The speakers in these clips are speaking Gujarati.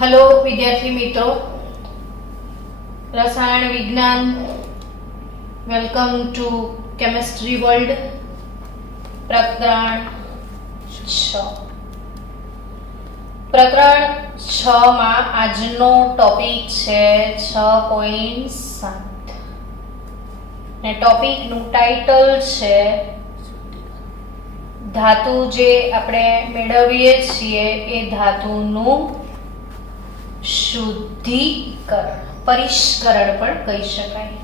हेलो विद्यार्थी मित्रों, रसायन विज्ञान, वेलकम टू केमिस्ट्री वर्ल्ड। प्रकरण 6 માં આજનો ટોપિક છે 6.7 ને ટોપિકનું ટાઇટલ છે ધાતુ જે આપણે મેળવીએ છીએ એ ધાતુનું શુદ્ધિકરણ, પરિષ્કરણ પણ કહી શકાય।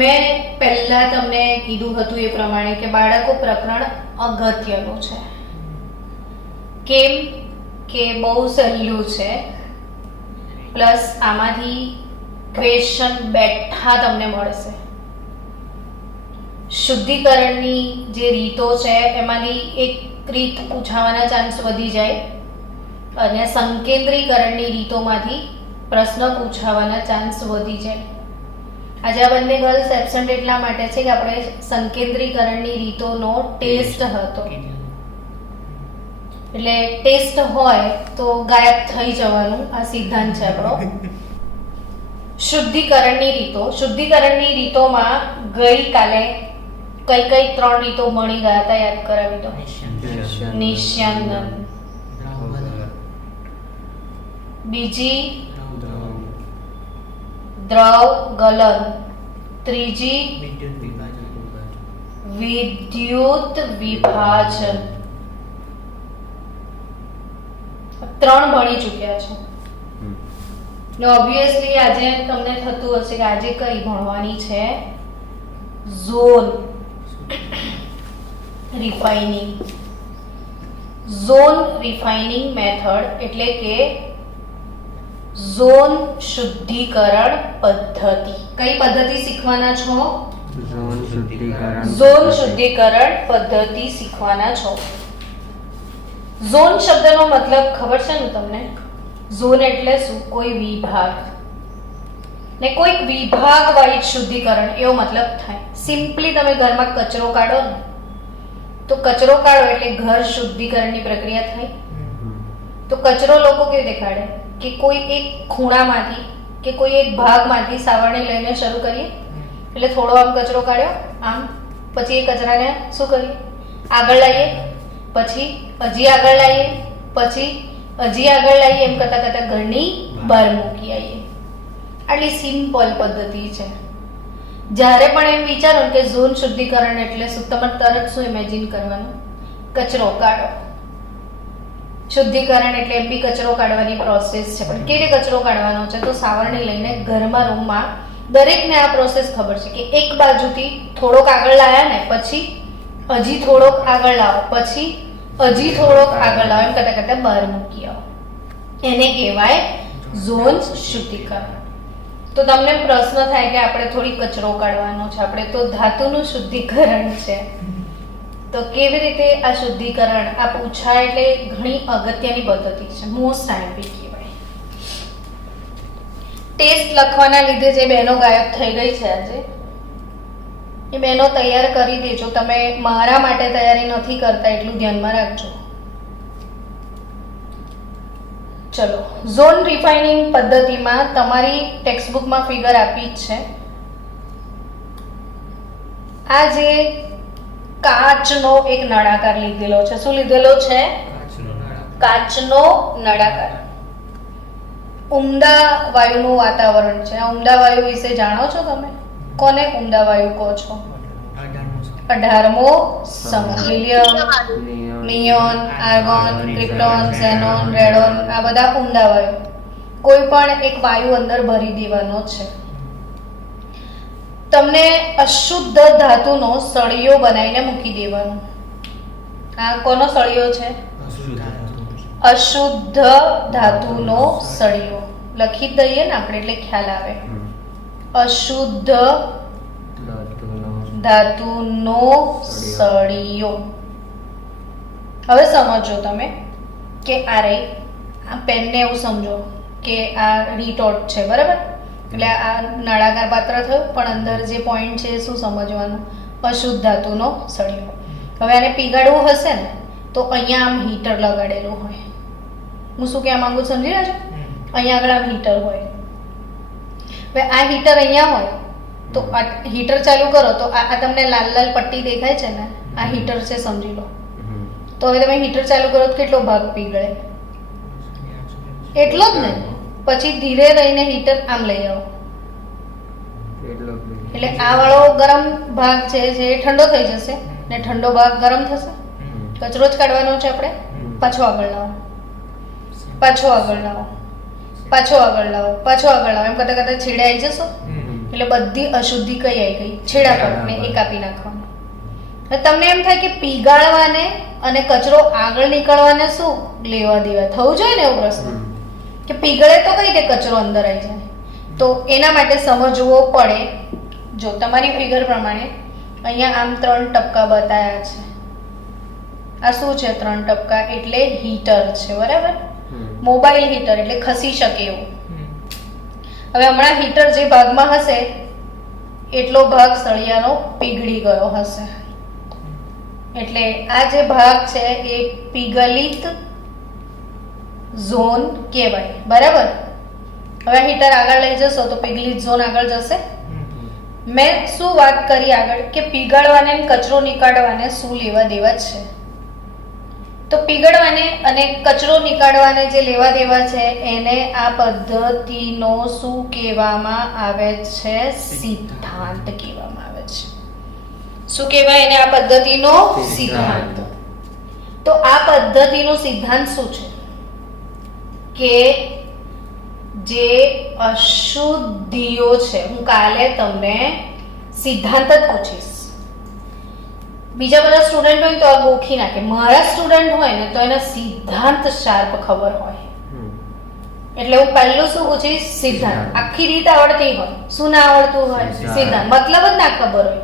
મેં પહેલા તમને કીધું હતું એ પ્રમાણે કે બાળકો પ્રકરણ અગત્યનું છે। કેમ કે બહુ સહેલું છે, પ્લસ આમાંથી ક્વેશ્ચન બેઠા તમને મળશે। શુદ્ધિકરણની જે રીતો છે એમાંની એક રીત પૂછાવાના ચાન્સ વધી જાય અને સંકેન્દ્રીકરણની રીતોમાંથી પ્રશ્ન પૂછાવાના ચાન્સ વધી જાય। આજે આ બંને ગર્લ્સ એબ્સન્ટ એટલા માટે છે કે આપણે સંકેન્દ્રીકરણની રીતોનો ટેસ્ટ હતો, એટલે ટેસ્ટ હોય તો ગાયબ થઈ જવાનું આ સિદ્ધાંત છે આપણો। શુદ્ધિકરણની રીતોમાં ગઈકાલે કઈ કઈ 3 રીતો મળી ગયા હતા, યાદ કરાવી દો। નિસ્યંદન, બીજી દ્રવ ગલન, ત્રીજી વિદ્યુત વિભાજન। 3 ભણી ચૂક્યા છો ને ઓબ્વિયસલી આજે તમને થતું હશે કે આજે કઈ ભણવાની છે? Zone refining. Zone refining method એટલે કે ઝોન શુદ્ધિકરણ પદ્ધતિ। કઈ પદ્ધતિ શીખવાના છો? ઝોન શુદ્ધિકરણ પદ્ધતિ શીખવાના છો। ઝોન શબ્દનો મતલબ ખબર છે ને તમને? ઝોન એટલે શું? કોઈ વિભાગ, ને કોઈક વિભાગ વાઇઝ શુદ્ધિકરણ એવો મતલબ થાય। સિમ્પલી તમે ઘરમાં કચરો કાઢો ને તો કચરો કાઢો એટલે ઘર શુદ્ધિકરણની પ્રક્રિયા થાય। તો કચરો લોકો કેવી રીતે કાઢે કે કોઈ એક ખૂણામાંથી કે કોઈ એક ભાગમાંથી સાવરણે લઈને શરૂ કરીએ, એટલે થોડો આમ કચરો કાઢ્યો આમ, પછી એ કચરાને શું કરીએ? આગળ લાવીએ, પછી હજી આગળ લાવીએ, પછી હજી આગળ લાવીએ, એમ કરતા કરતા ઘરની બહાર મૂકી આવીએ। આટલી સિમ્પલ પદ્ધતિ છે। જ્યારે પણ એમ વિચારો કે ઝોન શુદ્ધિકરણ એટલે શું, તમારે તરત શું ઇમેજિન કરવાનું? કચરો કાઢો। શુદ્ધિકરણ એટલે એમ બી કચરો કાઢવાની પ્રોસેસ છે, પણ કેવી રીતે કચરો કાઢવાનો છે? તો સાવરણી લઈને ઘરમાં રૂમમાં દરેકને આ પ્રોસેસ ખબર છે કે એક બાજુથી થોડોક આગળ લાવ્યા ને પછી હજી થોડોક આગળ લાવો, પછી હજી થોડોક આગળ લાવો, એમ કરતા કરતા બહાર મૂકી આવો, એને કહેવાય ઝોન શુદ્ધિકરણ। તો તમને પ્રશ્ન થાય કે આપણે થોડી કચરો કાઢવાનો છે, આપણે તો ધાતુનું શુદ્ધિકરણ છે, તો કેવી રીતે આ શુદ્ધિકરણ આ પૂછાય? એટલે ઘણી અગત્યની પદ્ધતિ છે, મોસ્ટ આઈએમપી કહેવાય। ટેસ્ટ લખવાના લીધે જે બહેનો ગાયબ થઈ ગઈ છે આજે, એ બહેનો તૈયાર કરી દેજો। તમે મારા માટે તૈયારી નથી કરતા એટલું ધ્યાનમાં રાખજો। ચલો, ઝોન રિફાઇનિંગ પદ્ધતિમાં તમારી ટેક્સ્ટબુકમાં ફિગર આપી જ છે। આ જે કાચનો એક નળાકાર લીધેલો છે, શું લીધેલો છે? કાચનો નળાકાર। ઉમદા વાયુનું વાતાવરણ છે। આ ઉમદા વાયુ વિશે જાણો છો તમે? કોને ઉમદા વાયુ કહો છો? 18મો સમૂહ, helium, neon, argon, krypton, xenon, radon, આ બધા ઉમદા વાયુ। કોઈ પણ એક વાયુ અંદર ભરી દેવાનો છે। તમને અશુદ્ધ ધાતુનો સળિયો બનાવીને મૂકી દેવાનો। આ કોનો સળિયો છે? અશુદ્ધ ધાતુનો સળિયો લખી દઈએ ને આપણે એટલે ખ્યાલ આવે। અશુદ્ધ ધાતુનો સળિયો। હવે સમજો તમે કે આ રે આ પેનને એવું સમજો કે આ રીટોટ છે, બરાબર? એટલે આ નળાકાર પાત્ર થયું, પણ અંદર જે પોઈન્ટ છે શું સમજવાનું? અશુદ્ધ ધાતુનો સળિયો। હવે આને પીગાડવું હશે ને તો અહીંયા આમ હીટર લગાડેલું હોય, હું શું કહેવા માંગુ છું સમજી રહ્યા છો? અહીંયા આગળ આમ હીટર હોય, હવે આ હીટર અહીંયા હોય તો આ હીટર ચાલુ કરો તો આ તમને લાલ લાલ પટ્ટી દેખાય છે ને, આ હીટર છે સમજી લો. તો હવે તમે હીટર ચાલુ કરો તો કેટલો ભાગ પીગળે? એટલો જ ને. પછી ધીરે રહીને હીટર આમ લઈ આવો એટલે આ વાળો ગરમ ભાગ છે જે ઠંડો થઈ જશે ને ઠંડો ભાગ ગરમ થશે. કચરો જ કાઢવાનો છે આપણે. પાછો આગળ લાવો, પાછો આગળ લાવો, પાછો આગળ લાવો, પાછો આગળ લાવો, એમ કરતા કરતા છેડે આવી જશો એટલે બધી અશુદ્ધિ કઈ આવી ગઈ? છેડા પર ને એ કાપી નાખવાનો. તમને એમ થાય કે પીગાળવાને અને કચરો આગળ નીકળવાને શું લેવા દેવા? થવું જોઈએ ને એવો પ્રશ્ન કે પીગળે તો કઈ રીતે કચરો અંદર આવી જાય? તો એના માટે સમજવો પડે. જો તમારી ફિગર પ્રમાણે અહીંયા આમ 3 ટપકા બતાયા છે. આ શું છે? 3 ટપકા એટલે હીટર છે, બરાબર? મોબાઈલ હીટર એટલે ખસી શકે એવું. હવે હમણાં હીટર જે ભાગમાં હશે એટલો ભાગ સળિયાનો પીગળી ગયો હશે એટલે આ જે ભાગ છે એ પીગલિત ઝોન કહેવાય, બરાબર? હવે હીટર આગળ લઈ જશો તો પીગલિત ઝોન આગળ જશે. મેં શું વાત કરી આગળ કે પીગળવાને અને કચરો નીકાળવાને શું લેવા દેવા છે? તો પીગળવાને અને કચરો નીકાળવાને જે લેવા દેવા છે એને આ પદ્ધતિનો શું કહેવામાં આવે છે? સિદ્ધાંત કહેવામાં આવે છે. શું કહેવાય એને? આ પદ્ધતિનો સિદ્ધાંત. તો આ પદ્ધતિનો સિદ્ધાંત શું છે કે જે અશુદ્ધિઓ છે, હું કાલે તમને સિદ્ધાંત જ પૂછીશ. બીજા બધા સ્ટુડન્ટ હોય તો આ ગોખી નાખે. મારા સ્ટુડન્ટ હોય ને તો એને સિદ્ધાંત શાર્પ ખબર હોય એટલે હું પહેલું શું પૂછીશ? સિદ્ધાંત. આખી રીત આવડતી હોય, શું ના આવડતું હોય? સિદ્ધાંત. મતલબ જ ના ખબર હોય.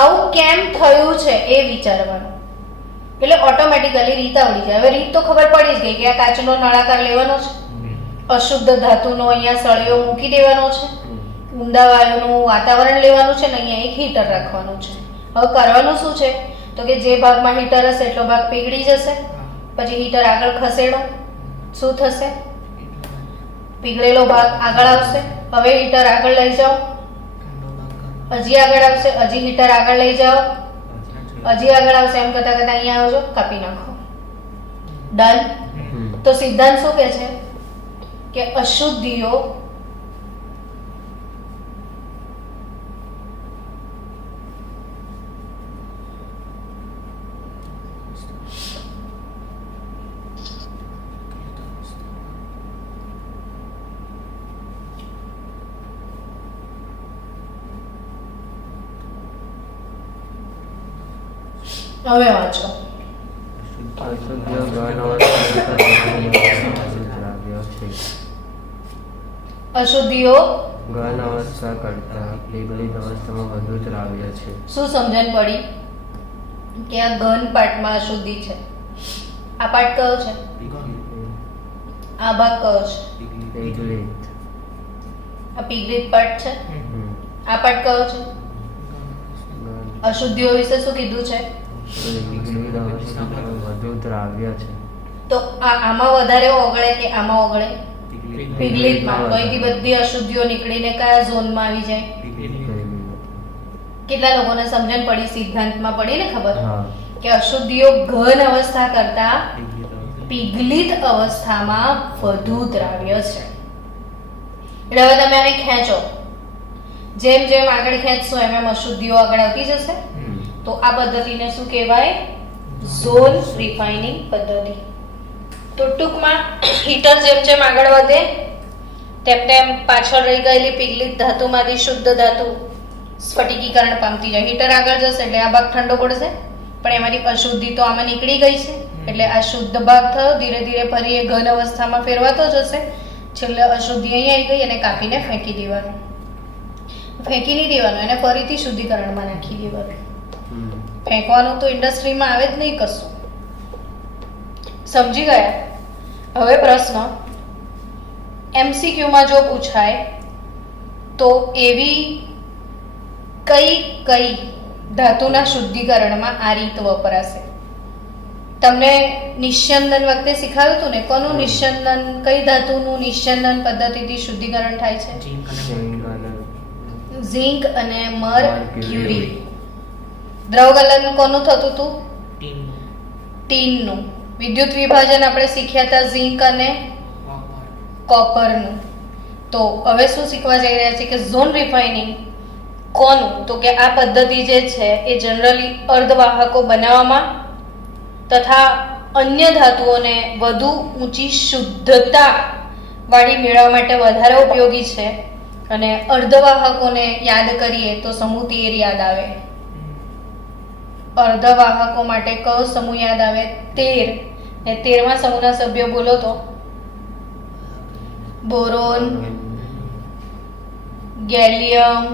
આવું કેમ થયું છે એ વિચારવાનું એટલે ઓટોમેટિકલી રીત આવડી જાય. હવે રીત તો ખબર પડી જ ગઈ કે આ કાચનો નળાકાર લેવાનો છે, અશુદ્ધ ધાતુનો અહીંયા સળિયો મૂકી દેવાનો છે, ઊંડા વાયુનું વાતાવરણ લેવાનું છે ને અહીંયા એક હીટર રાખવાનું છે. હવે કરવાનું શું છે તો કે જે ભાગમાં હીટર હશે એટલો ભાગ પીગળી જશે. પછી હીટર આગળ ખસેડો, શું થશે? પીગળેલો ભાગ આગળ આવશે. હવે હીટર આગળ લઈ જાઓ, હજી આગળ આવશે, હજી હીટર આગળ લઈ જાઓ, હજી આગળ આવશે, એમ કરતા કરતા અહીંયા આવજો, કાપી નાખો. ડન. તો સિદ્ધાંત શું કહે છે કે અશુદ્ધિઓ હવે વાંચો. અશુદ્ધિઓ ઘન અવસ્થા કરતા પીગળિત અવસ્થામાં વધુ દ્રાવ્ય છે. શું સમજણ પડી કે આ ઘન પાર્ટમાં અશુદ્ધિ છે? આ પાર્ટ કયો છે? આ ભાગ કયો છે? પીગળિત. આ પીગળિત પાર્ટ છે. આ પાર્ટ કયો છે? અશુદ્ધિઓ વિશે શું કીધું છે? પીગળિત અવસ્થામાં વધુ દ્રાવ્ય છે. તો આમાં વધારે ઓગળે કે આમાં ઓગળે? પીગળિતમાં. તો અહીંથી બધી અશુદ્ધિઓ નીકળીને કયા ઝોનમાં આવી જાય? કેટલા લોકોને સમજણ પડી? સિદ્ધાંતમાં પડી ને ખબર કે અશુદ્ધિઓ ઘન અવસ્થા કરતા પીગલિત અવસ્થામાં વધુ દ્રાવ્ય છે. એટલે હવે તમે આને ખેંચો, જેમ જેમ આગળ ખેંચશો એમ એમ અશુદ્ધિઓ આગળ આવતી જશે. તો આ પદ્ધતિને શું કહેવાય? ઝોન રિફાઇનિંગ પદ્ધતિ. તો ટૂંકમાં હીટર જેમ જેમ આગળ વધે તેમ તેમ પાછળ રહી ગયેલી પીગલિત ધાતુમાંથી શુદ્ધ ધાતુ સ્ફટિકીકરણ પામતી જાય. હીટર આગળ જશે એટલે આ ભાગ ઠંડો પડશે, પણ એમાંથી અશુદ્ધિ તો આમાં નીકળી ગઈ છે એટલે આ શુદ્ધ ભાગ થયો. ધીરે ધીરે ફરી એ ઘન અવસ્થામાં ફેરવાતો જશે. છેલ્લે અશુદ્ધિ અહીંયા આવી ગઈ અને કાપીને ફેંકી દેવાનું. ફેંકી નહીં દેવાનું, એને ફરીથી શુદ્ધિકરણમાં નાખી દેવાનું. ફેંકવાનું તો ઇન્ડસ્ટ્રીમાં આવે જ નહીં કશું. સમજી ગયા? હવે પ્રશ્ન MCQમાં જો પૂછાય તો એવી કઈ કઈ ધાતુના શુદ્ધિકરણમાં આ રીત વપરાશે? તમને નિસ્યંદન વખતે શીખવાયું હતું ને, કોનું નિસ્યંદન, કઈ ધાતુનું નિસ્યંદન પદ્ધતિથી શુદ્ધિકરણ થાય છે? ઝિંક અને મર્ક્યુરી. દ્રવ ગલન કોનું થતું હતું? ટીનનું. વિદ્યુત વિભાજન આપણે શીખ્યા હતા ઝિંક અને કોપરનું. તો હવે શું શીખવા જઈ રહ્યા છે કે ઝોન રિફાઇનિંગ કોનું? તો કે આ પદ્ધતિ જે છે એ જનરલી અર્ધવાહકો બનાવવામાં તથા અન્ય ધાતુઓને વધુ ઊંચી શુદ્ધતા વાળી મેળવવા માટે વધારે ઉપયોગી છે. અને અર્ધવાહકોને યાદ કરીએ તો સમૂહ 13 યાદ આવે. અર્ધવાહકો માટે કયો સમૂહ યાદ આવે? 13. ને 13મા સમૂહના સભ્યો બોલો તો? Boron, gallium,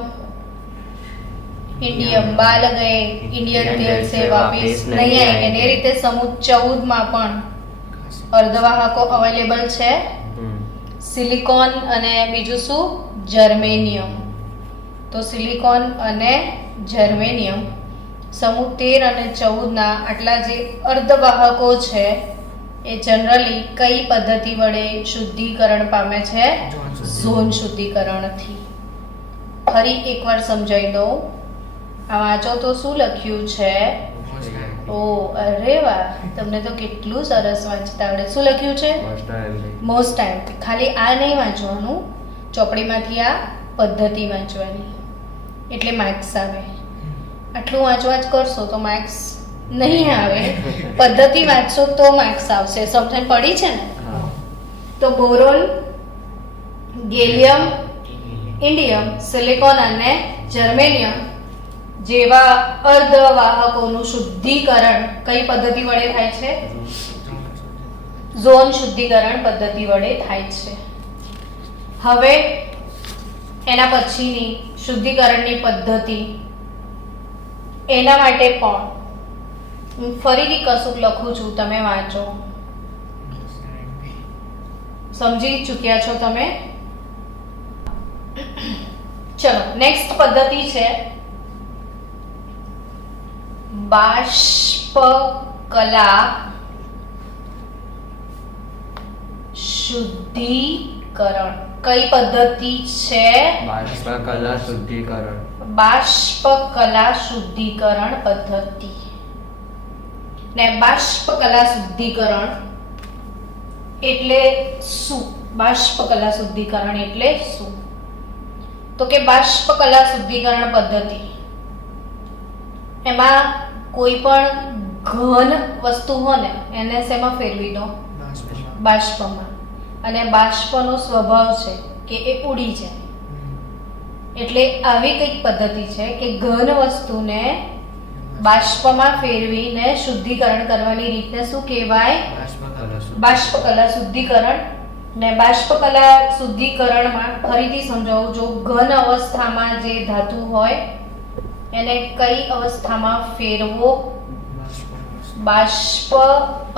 indium. बाल गए इंडियन तेल से वापिस नहीं आएंगे. એ રીતે સમૂહ 14 માં પણ અર્ધવાહકો અવેલેબલ છે. સિલિકોન અને બીજું શું? જર્મેનિયમ. તો સિલિકોન અને જર્મેનિયમ સમૂહ 13 અને 14 ના આટલા જે અર્ધવાહકો છે એ જનરલી કઈ પદ્ધતિ વડે શુદ્ધિકરણ પામે છે? ઝોન શુદ્ધિકરણથી. ફરી એકવાર સમજાવી દઉં. આ વાંચો તો શું લખ્યું છે? ઓ અરે વાહ, તમને તો કેટલું સરસ વાંચતા આવડે. શું લખ્યું છે? Most time. ખાલી આ નહીં વાંચવાનું, ચોપડીમાંથી આ પદ્ધતિ વાંચવાની, એટલે માર્ક્સ આવે. આટલું વાંચવા જ કરશો તો માર્ક્સ નહીં આવે. પદ્ધતિ વાંચશો તો માર્ક્સ આવશે. સમજણ પડી છે ને? તો બોરોન, ગેલિયમ, ઇન્ડિયમ, સિલિકોન અને જર્મેનિયમ જેવા અર્ધવાહકોનું શુદ્ધિકરણ કઈ પદ્ધતિ વડે થાય છે? ઝોન શુદ્ધિકરણ પદ્ધતિ વડે થાય છે. હવે એના પછીની શુદ્ધિકરણની પદ્ધતિ, એના માટે પણ હું ફરીથી કશુંક લખું છું, તમે વાંચો. સમજી ચૂક્યા છો તમે? ચલો, નેક્સ્ટ પદ્ધતિ છે બાષ્પકલા શુદ્ધિકરણ. કઈ પદ્ધતિ છે? બાષ્પકલા શુદ્ધિકરણ. બાષ્પકલા શુદ્ધિકરણ પદ્ધતિ. ને બાષ્પકલા શુદ્ધિકરણ એટલે શું? બાષ્પકલા શુદ્ધિકરણ એટલે શું? તો કે બાષ્પકલા શુદ્ધિકરણ પદ્ધતિ એમાં કોઈ પણ ઘન વસ્તુ હોય ને એને શેમાં ફેરવી દો? બાષ્પમાં. અને બાષ્પનો સ્વભાવ છે કે એ ઉડી જાય. એટલે આવી કઈક પદ્ધતિ છે કે ઘન વસ્તુને બાષ્પમાં ફેરવીને શુદ્ધિકરણ કરવાની રીતને શું કહેવાય? બાષ્પકલા શુદ્ધિકરણ. ને બાષ્પકલા શુદ્ધિકરણમાં ફરીથી સમજાવું, જો ઘન અવસ્થામાં જે ધાતુ હોય એને કઈ અવસ્થામાં ફેરવો? બાષ્પ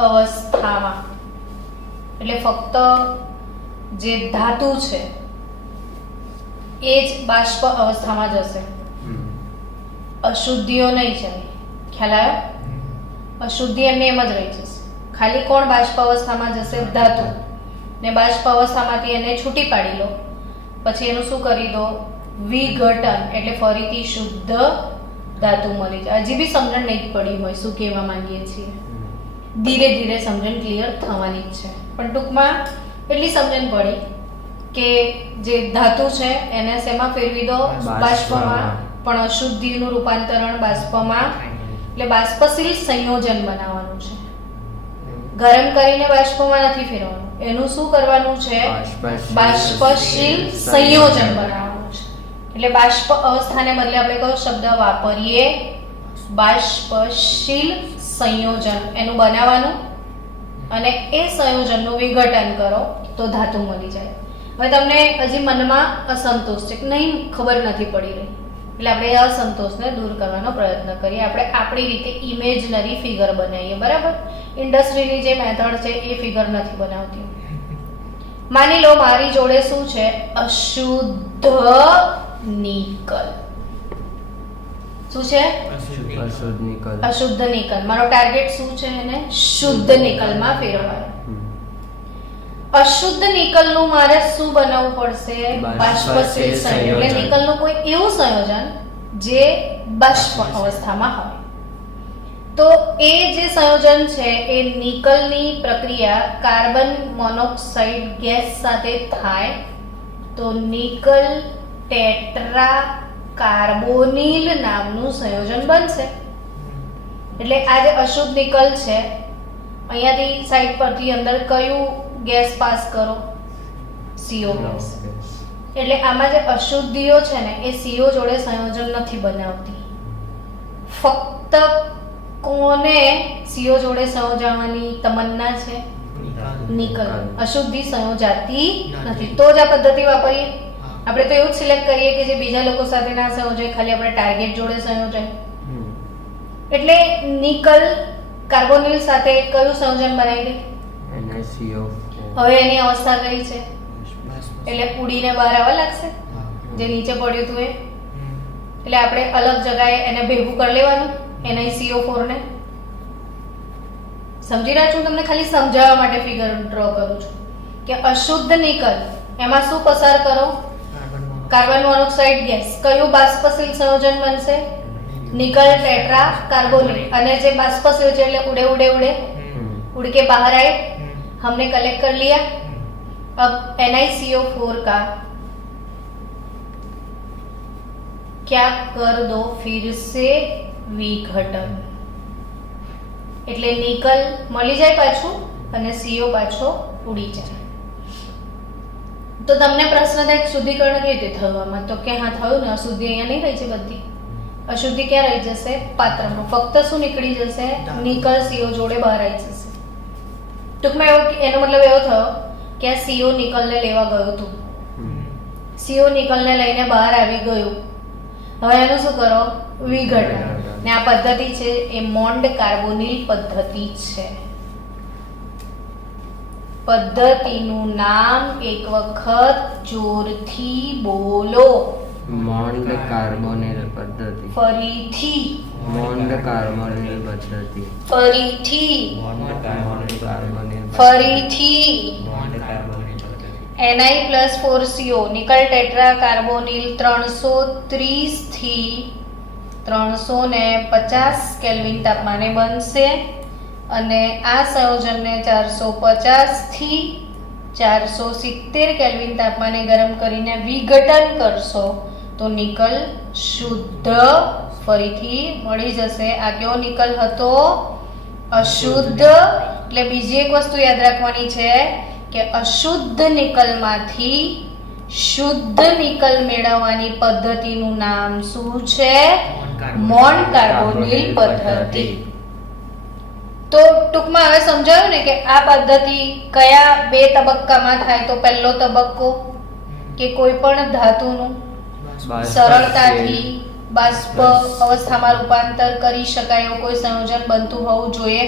અવસ્થામાં. એટલે ફક્ત જે ધાતુ છે એ જ બાષ્પ અવસ્થામાં જશે, અશુદ્ધિઓ નહીં જાય. ખ્યાલ આવ્યો? અશુદ્ધિ એમને એમ જ રહી જશે. ખાલી કોણ બાષ્પ અવસ્થામાં જશે? ધાતુ. ને બાષ્પ અવસ્થામાંથી એને છૂટી પાડી લો, પછી એનું શું કરી દો? વિઘટન. એટલે ફરીથી શુદ્ધ ધાતુ મળી જાય. હજી બી સમજણ નહીં પડી હોય શું કહેવા માંગીએ છીએ. ધીરે ધીરે સમજણ ક્લિયર થવાની જ છે, પણ ટૂંકમાં એટલી સમજણ પડી કે જે ધાતુ છે એને શેમાં ફેરવી દો? બાષ્પમાં. પણ અશુદ્ધિનું રૂપાંતરણ બાષ્પમાં. એટલે બાષ્પશીલ સંયોજન બનાવવાનું છે. ગરમ કરીને બાષ્પમાં નથી ફેરવાનું. એનું શું કરવાનું છે? બાષ્પશીલ સંયોજન બનાવવાનું છે. એટલે બાષ્પ અવસ્થાને બદલે આપણે કયો શબ્દ વાપરીએ? બાષ્પશીલ સંયોજન. એનું બનાવવાનું અને એ સંયોજનનું વિઘટન કરો તો ધાતુ મળી જાય. હવે તમને હજી મનમાં અસંતોષ છે કે નહીં, ખબર નથી પડી રહી, એટલે આપણે એ અસંતોષને દૂર કરવાનો પ્રયત્ન કરીએ. આપણે આપણી રીતે ઇમેજનરી ફિગર બનાવીએ. બરાબર? ઇન્ડસ્ટ્રીની જે મેથડ છે એ ફિગર નથી બનાવતી. માની લો મારી જોડે શું છે? અશુદ્ધ નિકલ. શું છે? અશુદ્ધ નિકલ. અશુદ્ધ નિકલ. મારો ટાર્ગેટ શું છે? એને શુદ્ધ નિકલમાં ફેરવવાનો. અશુદ્ધ નિકલનું મારે શું બનાવવું પડશે? બાષ્પશીલ સંયોજન. એટલે નિકલનું કોઈ એવું સંયોજન જે બાષ્પ અવસ્થામાં હોય. તો એ જે સંયોજન છે એ નિકલની પ્રક્રિયા કાર્બન મોનોક્સાઇડ ગેસ સાથે થાય તો નિકલ ટેટ્રા કાર્બોનિલ નામનું સંયોજન બનશે. એટલે આ જે અશુદ્ધ નિકલ છે, અહીંયાથી સાઈડ પરથી અંદર કયું ગેસ પાસ કરો? CO gas. એટલે આમાં જે અશુદ્ધિઓ છે ને એ CO જોડે સંયોજન નથી બનાવતી. ફક્ત કોને CO જોડે સંયોજવાની તમન્ના છે? નિકલ. અશુદ્ધિ સંયોજાતી નથી. તો જ આ પદ્ધતિ વાપરીએ. આપણે તો એવું જ સિલેક્ટ કરીએ કે જે બીજા લોકો સાથે ના સંયોજાય, ખાલી આપણે ટાર્ગેટ જોડે સંયોજાય. એટલે નિકલ કાર્બોનિલ સાથે કયું સંયોજન બનાવી દે? NaCO4. હવે એની અવસ્થા કઈ છે? એટલે ઉડીને બહાર આવવા લાગશે જે નીચે પડ્યું હતું એ. એટલે આપણે અલગ જગ્યાએ એને ભેગું કરી લેવાનું, NaCO4 ને. સમજી રહ્યા છો? તમને ખાલી સમજાવવા માટે ફિગર ડ્રો કરું છું કે અશુદ્ધ નિકલ એમાં શું પસાર કરો? Carbon monoxide gas. કયું બાષ્પશીલ સંયોજન બનશે? Nickel tetra carbonyl. અને જે बाष्पशील છે એટલે उड़े उड़े उड़े उड़ के बाहर आए. हमने कलेक्ट कर लिया. अब NiCO4 का क्या कर दो फिर से विघटन. એટલે નિકલ મળી જાય પાછું અને CO પાછો ઉડી જાય. તો તમને પ્રશ્ન થાય શુદ્ધિકરણ કેવી રીતે થયું આમાં? તો કે હા થયું ને. અશુદ્ધિ અહીંયા નહીં રહી છે બધી. અશુદ્ધિ ક્યાં રહી જશે? પાત્રમાં. ફક્ત શું નીકળી જશે? નિકલ CO જોડે બહાર આવી જશે. ટૂંકમાં એનો મતલબ એવો થયો કે આ CO નિકલને લેવા ગયું હતું. CO નિકલને લઈને બહાર આવી ગયું. હવે એનું શું કરો? વિઘટન. ને આ પદ્ધતિ છે એ મોન્ડ કાર્બોનિલ પદ્ધતિ છે. પદ્ધતિનું નામ એક વખત જોરથી બોલો. મોન્ડ કાર્બોનિલ પદ્ધતિ. ફરીથી. મોન્ડ કાર્બોનિલ પદ્ધતિ. ફરીથી. Mond carbonyl. ફરીથી. Ni+4CO નિકલ ટેટ્રા કાર્બોનિલ 330 થી 350 કેલ્વિન તાપમાને બનશે અને આ સંયોજનને 450 થી 470 કેલ્વિન તાપમાને ગરમ કરીને વિઘટન કરશો તો નિકલ શુદ્ધ ફરીથી મળી જશે. આ કેવો નિકલ હતો? અશુદ્ધ. એટલે બીજી એક વસ્તુ યાદ રાખવાની છે કે અશુદ્ધ નિકલમાંથી શુદ્ધ નિકલ મેળવવાની પદ્ધતિનું નામ શું છે? મોન્ડ કાર્બોનિલ પદ્ધતિ. તો ટૂંકમાં હવે સમજાયું ને કે આ પદ્ધતિ કયા બે તબક્કામાં થાય? તો પહેલો તબક્કો કે કોઈ પણ ધાતુનું સરળતાથી બાષ્પ અવસ્થામાં રૂપાંતર કરી શકાય એવું કોઈ સંયોજન બનતું હોવું જોઈએ.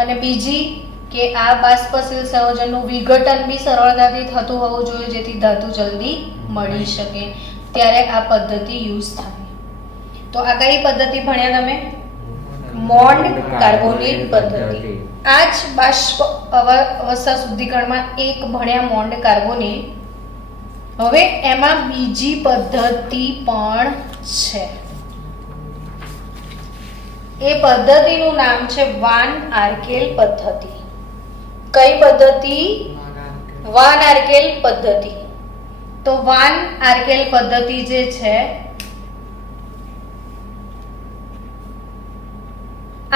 અને બીજી કે આ બાષ્પશીલ સંયોજનનું વિઘટન બી સરળતાથી થતું હોવું જોઈએ જેથી ધાતુ જલ્દી મળી શકે. ત્યારે આ પદ્ધતિ યુઝ થાય. તો આ કઈ પદ્ધતિ ભણ્યા તમે? મોન્ડ કાર્બોનિલ પદ્ધતિ. આ જ બાષ્પ અવસ્થા શુદ્ધિકરણમાં એક ભણ્યા મોન્ડ કાર્બોનિલ. હવે એમાં બીજી પદ્ધતિ પણ છે. એ પદ્ધતિનું નામ છે વાન આર્કેલ પદ્ધતિ. કઈ પદ્ધતિ? વાન આર્કેલ પદ્ધતિ. તો વાન આર્કેલ પદ્ધતિ જે છે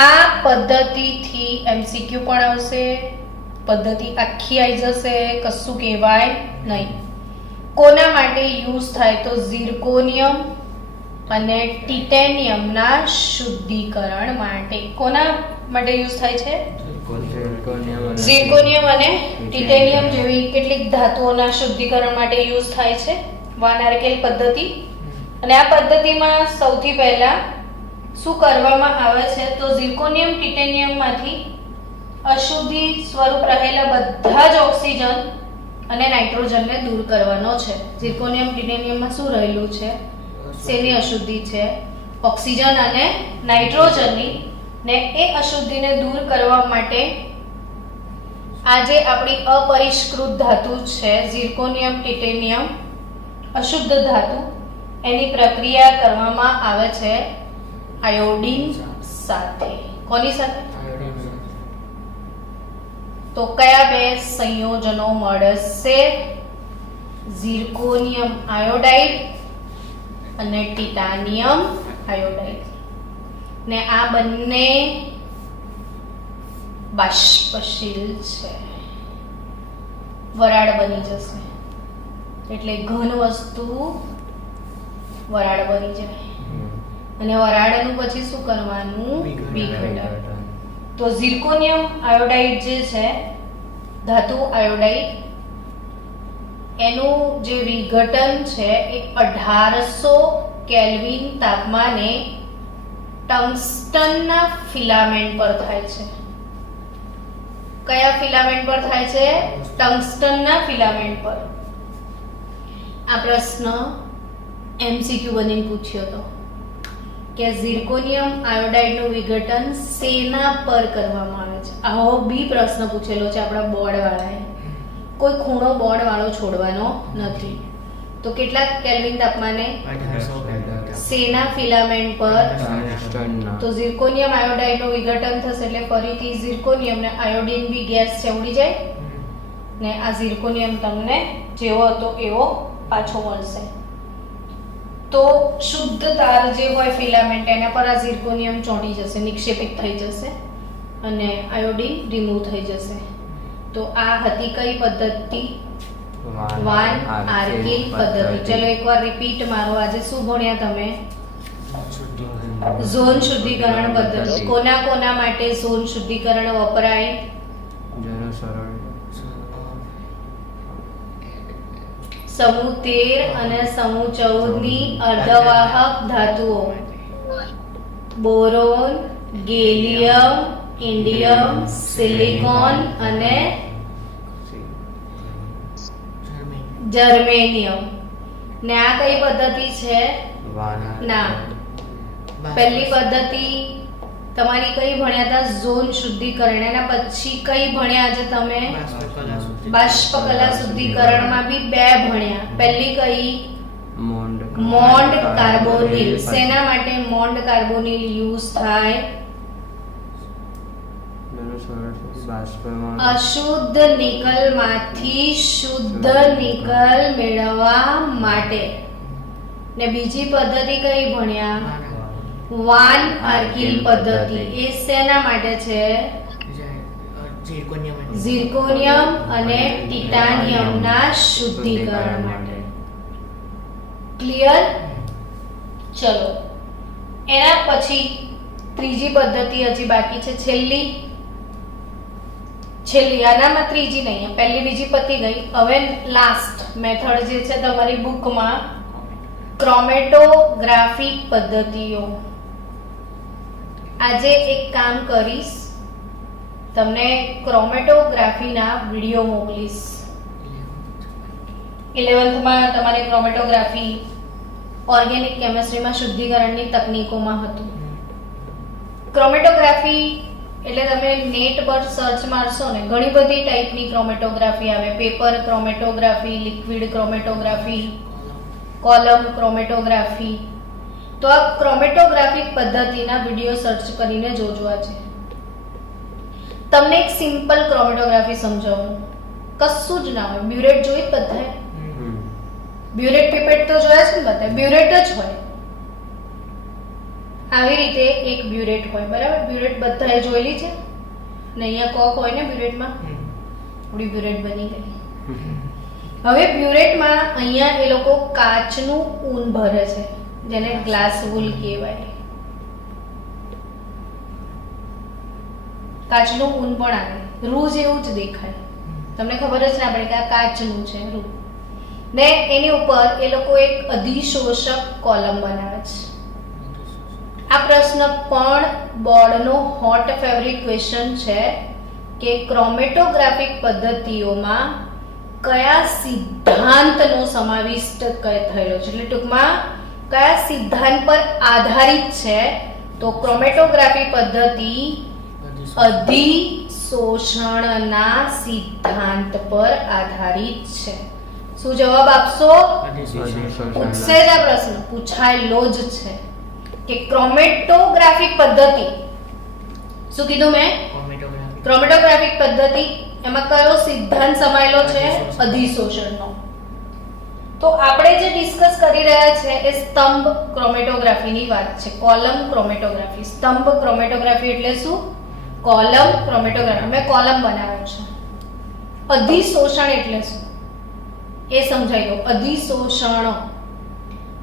આ પદ્ધતિથી MCQ પણ આવશે. પદ્ધતિ આખી આવી જશે, કશું કહેવાય નહીં. કોના માટે યુઝ થાય? તો ઝિર્કોનિયમ અને ટિટેનિયમના શુદ્ધિકરણ માટે. કોના માટે યુઝ થાય છે? ઝિર્કોનિયમ અને ટિટેનિયમ જેવી કેટલીક ધાતુઓના શુદ્ધિકરણ માટે યુઝ થાય છે વાન આર્કેલ પદ્ધતિ. અને આ પદ્ધતિમાં સૌથી પહેલા શું કરવામાં આવે છે? તો ઝિર્કોનિયમ ટિટેનિયમમાંથી અશુદ્ધિ સ્વરૂપ રહેલા બધા જ ઓક્સિજન અને નાઇટ્રોજનને દૂર કરવાનો છે. ઝિર્કોનિયમ ટિટેનિયમમાં શું રહેલું છે? શેની અશુદ્ધિ છે? ઓક્સિજન અને નાઇટ્રોજનની, ને એ અશુદ્ધિને દૂર કરવા માટે આ જે આપણી અપરિષ્કૃત ધાતુ છે ઝિર્કોનિયમ ટિટેનિયમ અશુદ્ધ ધાતુ, એની પ્રક્રિયા કરવામાં આવે છે આયોડિન સાથે. કોની સાથે? તો કયા બે સંયોજનો મળશે? ઝિર્કોનિયમ આયોડાઇડ અને ટિટાનિયમ આયોડાઇડ. ને આ બંને બાષ્પશીલ છે, વરાળ બની જશે. એટલે ઘન વસ્તુ વરાળ બની જાય. અને વરાળનું પછી શું કરવાનું? વિઘટન. તો ઝિર્કોનિયમ આયોડાઇડ જે છે, ધાતુ આયોડાઇડ, એનું જે વિઘટન છે એ 1800 કેલ્વિન તાપમાને ટંગસ્ટનના ફિલામેન્ટ પર થાય છે. કયા ફિલામેન્ટ પર થાય છે? ટંગસ્ટનના ફિલામેન્ટ પર. આ પ્રશ્ન એમસીક્યુ બનીને પૂછ્યો હતો કે ઝિર્કોનિયમ આયોડાઇડનું વિઘટન શેના પર કરવામાં આવે છે. આવો બી પ્રશ્ન પૂછેલો છે આપણા બોર્ડ વાળાએ. કોઈ ખૂણો બોર્ડ વાળો છોડવાનો નથી. તો કેટલા કેલ્વિન તાપમાને? 1800. શેના ફિલામેન્ટ પર? ટંગસ્ટનના. તો ઝિર્કોનિયમ આયોડાઇડનું વિઘટન થશે એટલે ફરીથી ઝિર્કોનિયમ ને આયોડિન બી ગેસ છે ઉડી જાય, ને આ ઝિર્કોનિયમ તમને જેવો હતો એવો પાછો મળશે. તો શુદ્ધ તાર જે હોય ફિલામેન્ટ એના પર આ ઝિર્કોનિયમ ચોંટી જશે, નિક્ષેપિત થઈ જશે અને આયોડિન રિમૂવ થઈ જશે. તો આ હતી કઈ પદ્ધતિ? વાન આર્કિલ પદ્ધતિ. ચલો એકવાર રિપીટ મારો. આજે શું ભણ્યા તમે? ઝોન શુદ્ધિકરણ પદ્ધતિ. કોના કોના માટે ઝોન શુદ્ધિકરણ વપરાય? જેનો સરળ સમૂહ 13 અને સમૂહ 14 ની અર્ધવાહક ધાતુઓ બોરોન, ગેલિયમ, ઇન્ડિયમ, સિલિકોન અને જર્મેનિયમ. ને આ કઈ પદ્ધતિ છે? ના, પહેલી પદ્ધતિ તમારી કઈ ભણ્યા હતા? ઝોન શુદ્ધિકરણ. એના પછી કઈ ભણ્યા આજે તમે? બાષ્પકલા શુદ્ધિકરણમાં બી બે ભણ્યા. પહેલી કઈ? Mond carbonyl. શેના માટે મોન્ડ કાર્બોનિલ યુઝ થાય? અશુદ્ધ નિકલમાંથી શુદ્ધ નિકલ મેળવવા માટે. ને બીજી પદ્ધતિ કઈ ભણ્યા? વાન આર્કિલ પદ્ધતિ. એ શેના માટે છે? ઝિર્કોનિયમ અને ટિટાનિયમના શુદ્ધિકરણ માટે. ક્લિયર? ચલો એના પછી ત્રીજી પદ્ધતિ હજી બાકી છે, છેલ્લી. આનામાં ત્રીજી નહીં, પહેલી બીજી પતી ગઈ. હવે લાસ્ટ મેથડ જે છે તમારી બુકમાં ક્રોમેટોગ્રાફિક પદ્ધતિઓ. આજે એક કામ કરીશ, તમને ક્રોમેટોગ્રાફીના વિડિયો મોકલીશ. 11th માં તમારે ક્રોમેટોગ્રાફી ઓર્ગેનિક કેમિસ્ટ્રીમાં શુદ્ધિકરણની તકનીકોમાં હતું. ક્રોમેટોગ્રાફી એટલે તમે નેટ પર સર્ચ મારશો ને ઘણી બધી ટાઈપની ક્રોમેટોગ્રાફી આવે. Paper chromatography, liquid chromatography, column chromatography. તો આ ક્રોમેટોગ્રાફિક પદ્ધતિના વિડિયો સર્ચ કરીને જોજો. આજે તમને એક સિમ્પલ ક્રોમેટોગ્રાફી સમજાવું. કશું જ ના હોય. બ્યુરેટ જોઈ બધાએ? બ્યુરેટ પીપેટ તો જોયા છે ને બધાએ? બ્યુરેટ જ હોય. આવી રીતે એક બ્યુરેટ હોય, બરાબર? બ્યુરેટ બધાએ જોયેલી છે ને. અહીંયા કોક હોય ને બ્યુરેટમાં, આપણી બ્યુરેટ બની ગઈ. હવે બ્યુરેટમાં અહીંયા એ લોકો કાચનું ઊન ભરે છે, જેને ગ્લાસ વૂલ કહેવાય. કાચનું ઊન પણ આવે, રૂ જેવું જ દેખાય. તમને ખબર જ ના પડે કે આ કાચનું છે રૂ. ને એની ઉપર એ લોકો એક અધિશોષક કોલમ બનાવે છે. આ પ્રશ્ન પણ બોર્ડનો હોટ ફેવરિટ ક્વેશ્ચન છે કે ક્રોમેટોગ્રાફિક પદ્ધતિઓમાં કયા સિદ્ધાંતનો સમાવિષ્ટ થયેલો છે. એટલે ટૂંકમાં કયા સિદ્ધાંત પર આધારિત છે? તો ક્રોમેટોગ્રાફી પદ્ધતિ અધિશોષણના સિદ્ધાંત પર આધારિત છે. શું જવાબ આપશો? પૂછશે જ આ પ્રશ્ન, પૂછાયેલો જ છે કે ક્રોમેટોગ્રાફિક પદ્ધતિ, શું કીધું મેં? ક્રોમેટોગ્રાફિક પદ્ધતિ, એમાં કયો સિદ્ધાંત સમાયેલો છે? અધિશોષણનો. તો આપણે જે ડિસ્કસ કરી રહ્યા છે એ સ્તંભ ક્રોમેટોગ્રાફીની વાત છે. Column chromatography. સ્તંભ ક્રોમેટોગ્રાફી એટલે શું? Column chromatography. મેં કોલમ બનાવ્યો છે. અધિશોષણ એટલે શું એ સમજાઈ દો. અધિશોષણ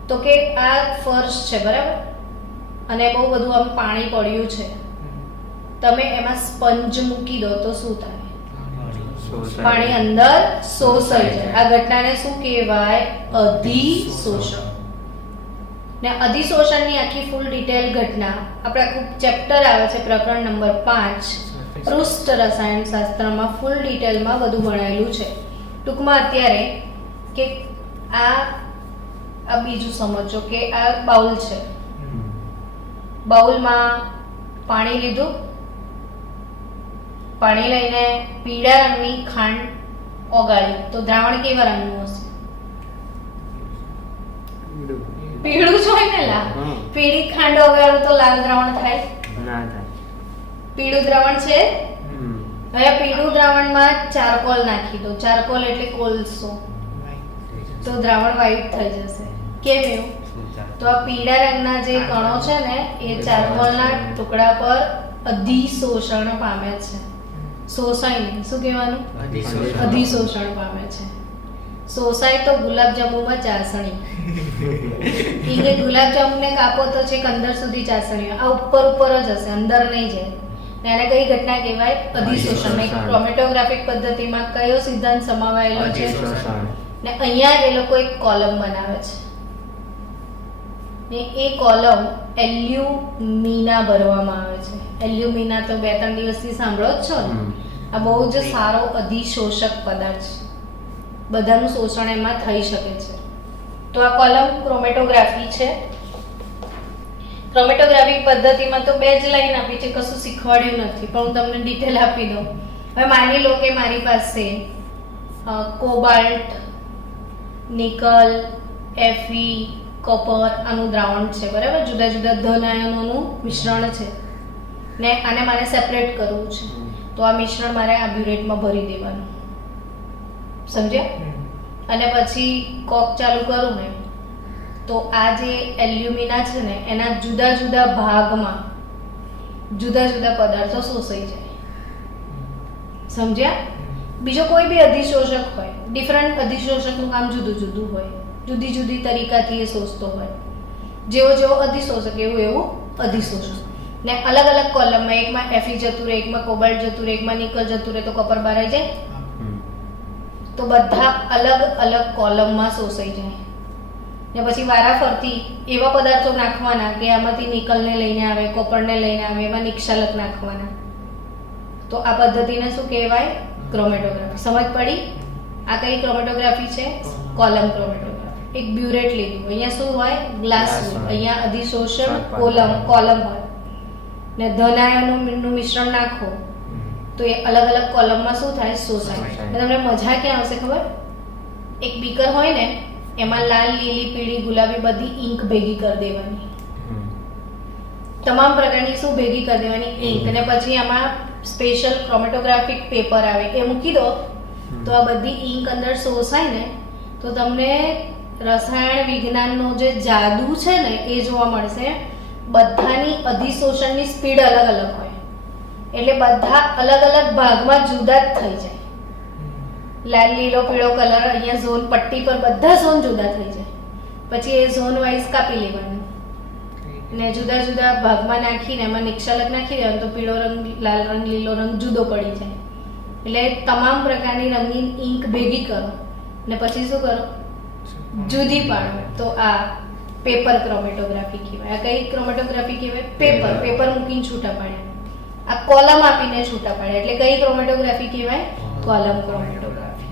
તો કે આ ફર્શ છે, બરાબર, અને બહુ બધું આમ પાણી પડ્યું છે, તમે એમાં સ્પંજ મૂકી દો તો શું થાય? પાણી અંદર શોષાઈ જાય. આ ઘટનાને શું કહેવાય? અધિશોષણ. ને અધિશોષણની આખી ફૂલ ડિટેલ ઘટના આપણે આખું ચેપ્ટર આવે છે, પ્રકરણ નંબર 5 પૃષ્ઠ રસાયણ શાસ્ત્રમાં ફૂલ ડિટેલમાં બધું ભણાયેલું છે. ટૂંકમાં અત્યારે કે આ બીજું સમજો કે આ બાઉલ છે, બાઉલમાં પાણી લીધું, પાણી લઈને પીળા રંગની ખાંડ ઓગાળી તો દ્રાવણ કેવા રંગનું હશે? પીળું જ હોય ને લા. પીળી ખાંડ ઓગાળો તો લાલ દ્રાવણ થાય? ના થાય. પીળું દ્રાવણ છે. હવે પીળું દ્રાવણમાં ચારકોલ નાખી દો. ચારકોલ એટલે કોલસો, તો દ્રાવણ વ્હાઈટ થઈ જશે. કેમ એવું? તો આ પીળા રંગના જે કણો છે ને એ ચારકોલના ટુકડા પર અધિશોષણ પામે છે. શોષાય નહીં, શું કહેવાનું? અધિશોષણ પામે છે. શોષાય તો ગુલાબજાંબુમાં ચાસણી. ઈ ગુલાબજાંબુને કાપો તો છેક અંદર સુધી ચાસણી, આ ઉપર ઉપર જ હશે, અંદર નહીં જાય. એને કઈ ઘટના કહેવાય? અધિશોષણ. ક્રોમેટોગ્રાફિક પદ્ધતિમાં કયો સિદ્ધાંત સમાવાયેલો છે? ને અહીંયા એ લોકો એક કોલમ બનાવે છે ને એ કોલમ એલ્યુમિના ભરવામાં આવે છે. એલ્યુમિના તો 2-3 દિવસથી સાંભળો જ છો ને. આ બહુ જ સારો અધિશોષક પદાર્થ છે, બધાનું શોષણ એમાં થઈ શકે છે. તો આ કોલમ ક્રોમેટોગ્રાફી છે. ક્રોમેટોગ્રાફિક પદ્ધતિમાં તો 2 જ લાઈન આપી છે, કશું શીખવાડ્યું નથી, પણ હું તમને ડિટેલ આપી દઉં. હવે માની લો કે મારી પાસે કોબાલ્ટ, નિકલ, Fe, કોપર આનું દ્રાવણ છે, બરાબર, જુદા જુદા ધન આયનોનું મિશ્રણ છે ને આને મારે સેપરેટ કરવું છે. તો આ મિશ્રણ મારે આ બ્યુરેટમાં ભરી દેવાનું, સમજ્યા? અને પછી કોક ચાલુ કરું ને તો આ જે એલ્યુમિના છે ને એના જુદા જુદા ભાગમાં જુદા જુદા પદાર્થો શોષાઈ જાય, સમજ્યા? બીજો કોઈ બી અધિશોષક હોય, ડિફરન્ટ અધિશોષકનું કામ જુદું જુદું હોય, જુદી જુદી તરીકાથી એ શોષતો હોય. જેવો જેવો અધિશોષક એવું એવું અધિશોષક. ને અલગ અલગ કોલમમાં, એકમાં Fe જતું રહે, એકમાં કોબાલ્ટ જતું રહે, એકમાં નિકલ જતું રહે, તો કોપર બહાર આવી જાય. તો બધા અલગ અલગ કોલમમાં શોષાઈ જાય. ને પછી વારાફરતી એવા પદાર્થો નાખવાના કે આમાંથી નિકલને લઈને આવે, કોપરને લઈને આવે, એમાં નિક્ષાલક નાખવાના. તો આ પદ્ધતિને શું કહેવાય? ક્રોમેટોગ્રાફી. સમજ પડી? આ કઈ ક્રોમેટોગ્રાફી છે? Column chromatography. એક બ્યુરેટ લીધું, અહીંયા શું હોય? ગ્લાસ હોય, અહીંયા અધિશોષણ કોલમ હોય, ને ધન આયનોનું મિશ્રણ નાખો તો એ અલગ અલગ કોલમમાં શું થાય? શોષાય. તમને મજા ક્યાં આવશે ખબર? એક બીકર હોય ને એમાં લાલ, લીલી, પીળી, ગુલાબી બધી ઈંક ભેગી કરી દેવાની, તમામ પ્રકારની શું ભેગી કરી દેવાની? ઈંક. અને પછી આમાં સ્પેશિયલ ક્રોમેટોગ્રાફિક પેપર આવે એ મૂકી દો તો આ બધી ઈંક અંદર શોષાય ને તો તમને રસાયણ વિજ્ઞાનનો જે જાદુ છે ને એ જોવા મળશે. બધાની અધિશોષણની સ્પીડ અલગ અલગ હોય એટલે બધા અલગ અલગ ભાગમાં જુદા જ થઈ જાય. લાલ, લીલો, પીળો કલર અહીંયા ઝોન પટ્ટી પર બધા ઝોન જુદા થઈ જાય. પછી એ ઝોન વાઇઝ કાપી લેવાનું ને જુદા જુદા ભાગમાં નાખીને એમાં નિક્ષાલક નાખી દેવાનું તો પીળો રંગ, લાલ રંગ, લીલો રંગ જુદો પડી જાય. એટલે તમામ પ્રકારની રંગીન ઈંક ભેગી કરો ને પછી શું કરો? જુદી પાડો. તો આ પેપર ક્રોમેટોગ્રાફી કહેવાય. આ કઈ ક્રોમેટોગ્રાફી કહેવાય? પેપર. પેપર મૂકીને છૂટા પાડ્યા. આ કોલમ આપીને છૂટા પાડ્યા એટલે કઈ ક્રોમેટોગ્રાફી કહેવાય? Column chromatography.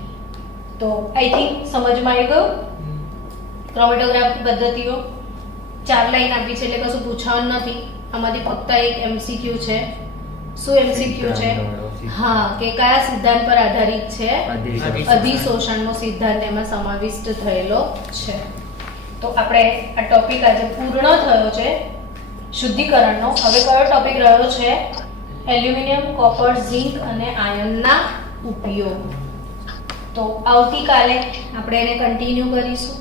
તો આઈ થિંક સમજમાં આવી ગયું ક્રોમેટોગ્રાફી પદ્ધતિઓ. 4 લાઈન આપી છે એટલે કશું પૂછવાનું નથી. આમાંથી ફક્ત એક એમસીક્યુ છે. શું એમસીક્યુ છે? હા, કે કયા સિદ્ધાંત પર આધારિત છે? અધિશોષણનો સિદ્ધાંત એમાં સમાવિષ્ટ થયેલો છે. તો આપણે આ ટોપિક આજે પૂર્ણ થયો છે શુદ્ધિકરણનો. હવે કયો ટોપિક રહ્યો છે? એલ્યુમિનિયમ, કોપર, ઝિંક અને આયર્નના ઉપયોગ. તો આવતીકાલે આપણે એને કન્ટિન્યુ કરીશું.